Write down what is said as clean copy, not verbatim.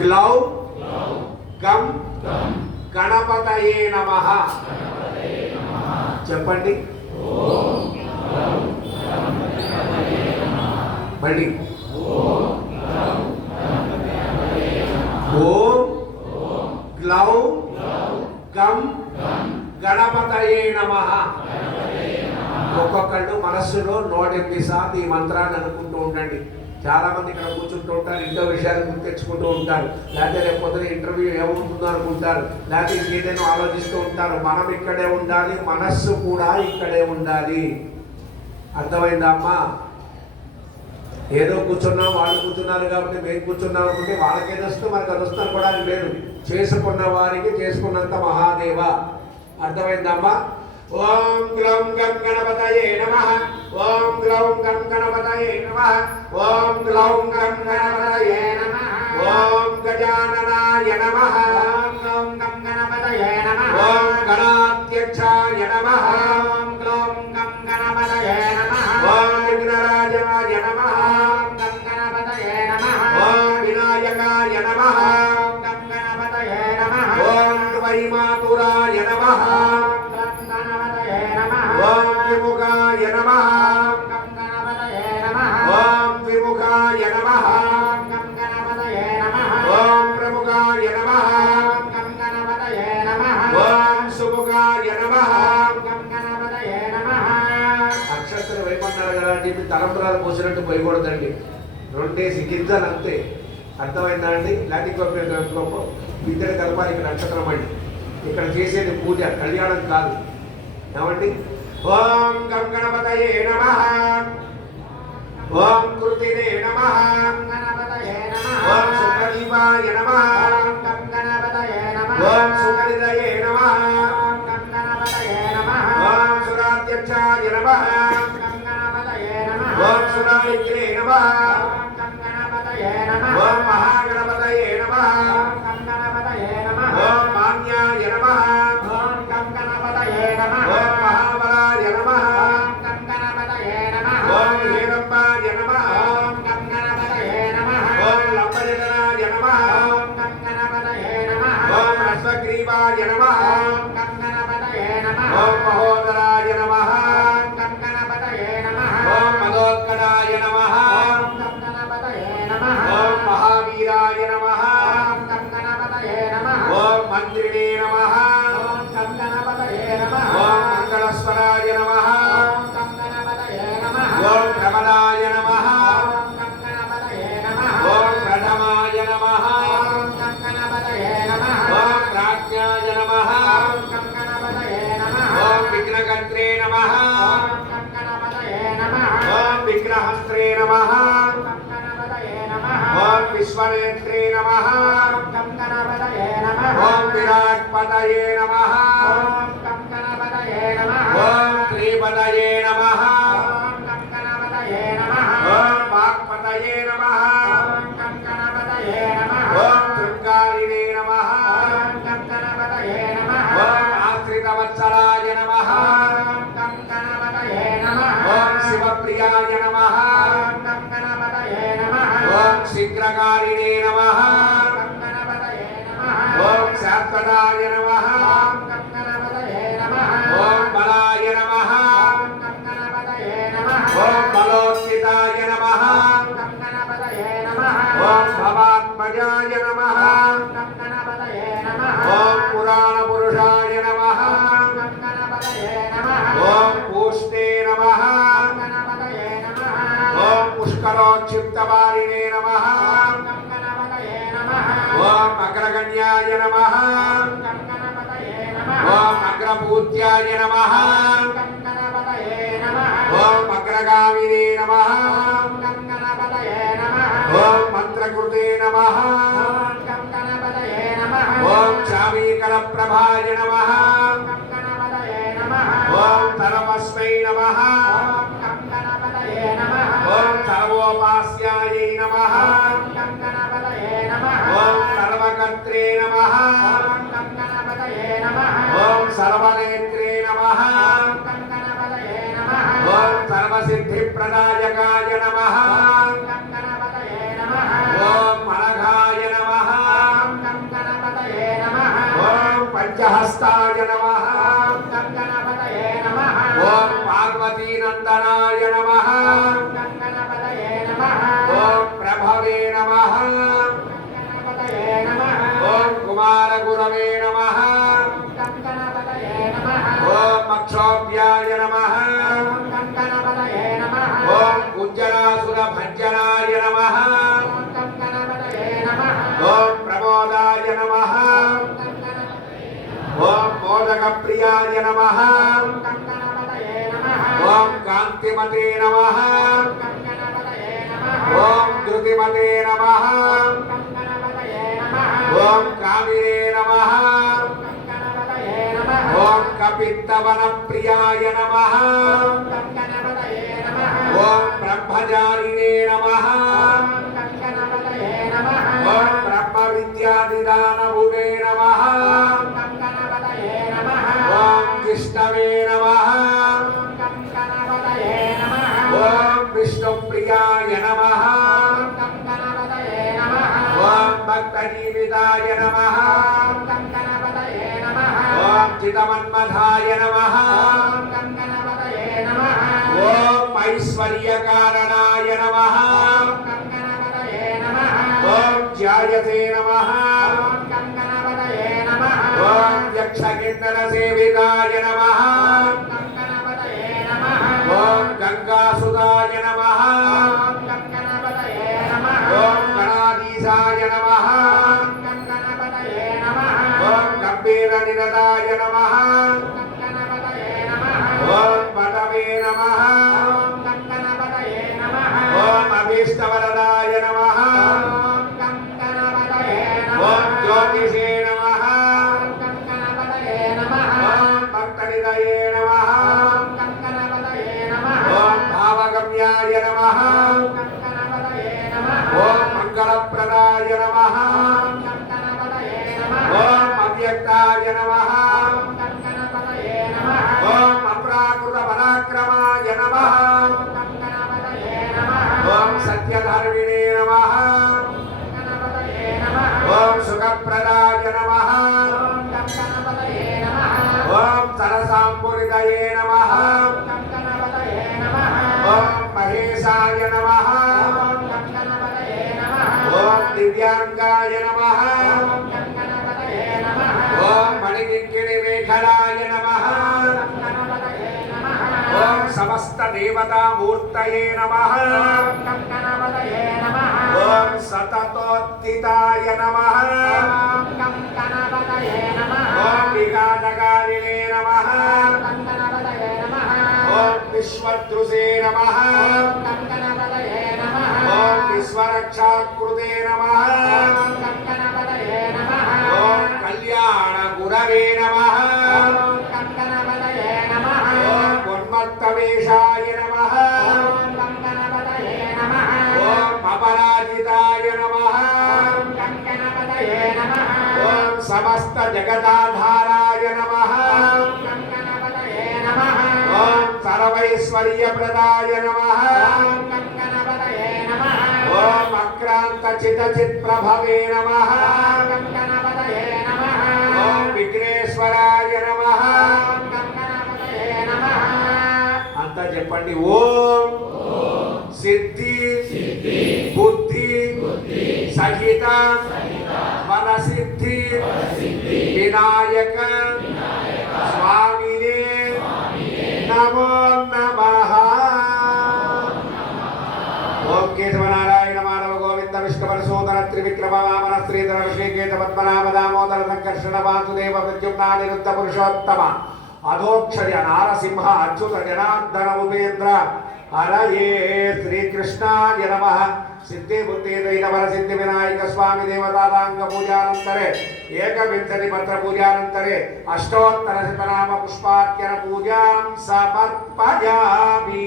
Glove గం గణపతయే నమః. చెప్పండి. మళ్ళీ ఓం గ్లౌ గం గణపతయే నమః. ఒక్కొక్కళ్ళు మనస్సులో 108 సార్లు ఈ మంత్రాన్ని అనుకుంటూ ఉండండి. చాలా మంది ఇక్కడ కూర్చుంటూ ఉంటారు, ఇంట్లో విషయాలు గుర్తు తెచ్చుకుంటూ ఉంటారు, లేకపోతే రేపు పొద్దున ఇంటర్వ్యూ ఏమవుతుందో అనుకుంటారు, లేకపోతే ఇంకేదైనా ఆలోచిస్తూ ఉంటారు. మనం ఇక్కడే ఉండాలి, మనస్సు కూడా ఇక్కడే ఉండాలి. అర్థమైందా అమ్మా? ఏదో కూర్చున్నాం, వాళ్ళు కూర్చున్నారు కాబట్టి మేము కూర్చున్నాం అనుకుంటే వాళ్ళకి ఏదో వస్తే మనకు అది వస్తుంది అనుకోవడానికి లేదు. చేసుకున్న వారికి చేసుకున్నంత మహాదేవ. అర్థమైందమ్మా? ఓం గ్లౌం గం గణపతయే నమః. ఓం గ్లౌం గం గణపతయే నమః. ఓం గ్లౌం గం గణపతయే నమః. ఓం గజాననాయ నమః. ఓం గ్లౌం గం గణపతయే నమః. ఓం గణాధ్యక్షాయ నమః. ఓం గ్లౌం గం గణపతయే నమః. ఓం విఘ్నరాజాయ నమః. ఓం గం గణపతయే నమః. ఓం వినాయకాయ నమః. ఓం గం గణపతయే నమః. ఓం వైమాతురాయ నమః. ఓం విముఖాయ నమః. గం గణపతయే నమః. ఓం విముఖాయ నమః. గం గణపతయే నమః. ఓం ప్రముఖాయ నమః. గం గణపతయే నమః. ఓం సుముఖాయ నమః. గం గణపతయే నమః. అక్షత్ర వేయమన్నారు కదా అని చెప్పి తలంబ్రాలు పోసినట్టు పోయకూడదండి. 2 గింజలు అంతే. అర్థమైందా అండి? లేకపోతే విద్యను కలపాలి. ఇక్కడ నక్షత్రం అండి. ఇక్కడ చేసేది పూజ, కళ్యాణం కాదు. ఏమండి? ఓం గం గణపతయే నమః. ఓం కృతినే నమః. గణపతయే నమః. ఓం సుఖదీపాయ నమః. గం గణపతయే నమః. ఓం సుఖనిదయే నమః. గం గణపతయే నమః. ఓం సురాధ్యక్షాయ నమః. గం గణపతయే నమః. ఓం సురావిగ్నే నమః. గం గణపతయే నమః. ఓం మహాగణపతయే నమః. గం గణపతయే నమః. ఓం మాన్యాయ నమః. ఓం గం గణపతయే నమః. ఓం మహాబలాయ నమః. గం గణపతయే నమః. ఓం హేరంబాయ నమః. ఓం గం గణపతయే నమః. ఓం లంబజనాయ నమః. ఓం గం గణపతయే నమః. ఓం రస్వగ్రీవాయ నమః. ఓం గం గణపతయే నమః. ఓం మహోదరాయ నమః. గం గణపతయే నమః. ఓం మదోత్కటాయ నమః. గం గణపతయే నమః. ఓం మహావీరాయ నమః. గం గణపతయే నమః. ఓం మంత్రిణే నమః. గం గణపతయే నమః. ఓం మంగళస్వరాయ నమః. గం గణపతయే నమః. ఓం ప్రమదాయ నమః. గం గణపతయే నమః. ఓం ప్రథమాయ నమః. గం గణపతయే నమః. ఓం ప్రాజ్ఞాయ నమః. గం గణపతయే నమః. ఓం విఘ్నకర్త్రే నమః. గం గణపతయే నమః. ఓం విగ్రహస్త్రే నమః. గం గణపతయే నమః. ఓం విశ్వనేత్రే నమః. గం గణపతయే నమః. ఓం విరాట్పతయే నమః. గం గణపతయే నమః. ఓం శ్రీపతయే నమః. గం గణపతయే నమః. ఓం వాక్పతయే నమః. గం గణపతయే నమః. ఓం శృంగారిణే నమః. గం గణపతయే నమః. ఓం ఆశ్రితవత్సలాయ నమః. గం గణపతయే నమః. ఓం శివప్రియాయ నమః. గం గణపతయే నమః. ఓం శీఘ్రకారిణే నమః. గం గణపతయే నమః. ఓం శాశ్వతాయ నమః. గం గణపతయే నమః. ఓం బలాయ నమః. గం గణపతయే నమః. ఓం బలోత్థితాయ నమః. గం గణపతయే నమః. ఓం భవాత్మజాయ నమః. గం గణపతయే నమః. ఓం పురాణ పురుషాయ నమః. గం గణపతయే నమః. ఓం పూష్ణే నమః. గం గణపతయే నమః. ఓం పుష్కరోక్షిప్తవారిణే నమః. గం గణపతయే నమః. ఓం అగ్రగణ్యాయ నమః. గం గణపతయే నమః. ఓం అగ్రపూజ్యాయ నమః. గం గణపతయే నమః. ఓం అగ్రగామినే నమః. గం గణపతయే నమః. ఓం మంత్రకృతే నమః. గం గణపతయే నమః. ఓం చామీకర ప్రభాయ నమః. గం గణపతయే నమః. ఓం తరవస్మై నమః. గం గణపతయే నమః. ఓం సర్వోపాస్యాయై నమః. గం గణపతయే నమః. ఓం సర్వకర్త్రే నమః. గం గణపతయే నమః. ఓం సర్వనేత్రే నమః. గం గణపతయే నమః. ఓం సర్వసిద్ధిప్రదాయకాయ నమః. గం గణపతయే నమః. ఓం అనఘాయ నమః. नमः ओम मोदकप्रियाय नमः ओम कांतिमते नमः ओम द्रुतिमते नमः ओम कामिने नमः ओम कपित्तवनप्रियाय नमः ओम ब्रह्मचारिणे नमः ओम ब्रह्मविद्यादिदानभुवे नमः ओम विष्णवे नमः ओम विष्णुप्रियाय नमः ओम भक्तजीविताय नमः ओम चितमन्मथाय नमः ओम ऐश्वर्यकारणाय नमः ओम ध्यायते नमः ओम यक्षकिन्नरसेविताय नमः ओम गंगासुताय नमः ओम गणाधीशाय नमः ओम गंभीरनिरताय नमः ओम पटवे नमः ओम अभीष्टवरदाय नमः ओम ज्योतिषे नमः ओम भक्तनिधये नमः ओम भावगम्याय नमः ओम मंगलप्रदाय नमः ओम अव्यक्ताय नमः ओम अप्राकृतपराक्रमाय नमः ओम सत्यधर्मिणे नमः ओम सुखप्रदाय नमः ओम सरसाम्पुरितये नमः ओम महेशाय नमः ओम दिव्यांगाय नमः ओम मणिकिङ्किणिमेखलाय नमः ओम समस्त देवता मूर्तये नमः ओम सततोत्थिताय नमः ओम विघातकारिणे नमः ओम विश्वदृशे नमः ओम विश्वरक्षाकृते नमः ओम कल्याण गुरवे नमः ओम उन्मत्तवेशाय नमः ओम अपराजिताय नमः ओम समस्त जगदाधाराय नमः ओम सर्वैश्वर्यप्रदाय नमः ओम अक्रांत चित्तचित्प्रभवे नमः ओम विघ्नेश्वराय नमः अंत చెప్పండి ఓం సిద్ధి బుద్ధి సహిత మన సిద్ధి వినాయక స్వామినే నమో నమః ఓం కేశవనారాయణ మాధవ గోవింద విష్ణుపరశోధన త్రివిక్రమ వామన శ్రీధర శ్రీకేత పద్మనాభ దామోదర సంకర్షణ వాసుదేవ ప్రద్యుమ్న నిరుద్ధ పురుషోత్తమ అధోక్షయ నారసింహ అచ్యుత జనార్దన ఉపేంద్ర హరయే శ్రీకృష్ణాయ నమః సిద్ధి బుద్ధి దైవర సిద్ధి వినాయక స్వామి దేవతాంగ పూజానంతరే ఏకవింశతి పత్ర పూజానంతరే అష్టోత్తర శతనామ పుష్పార్చన పూజాం సమర్పయామి.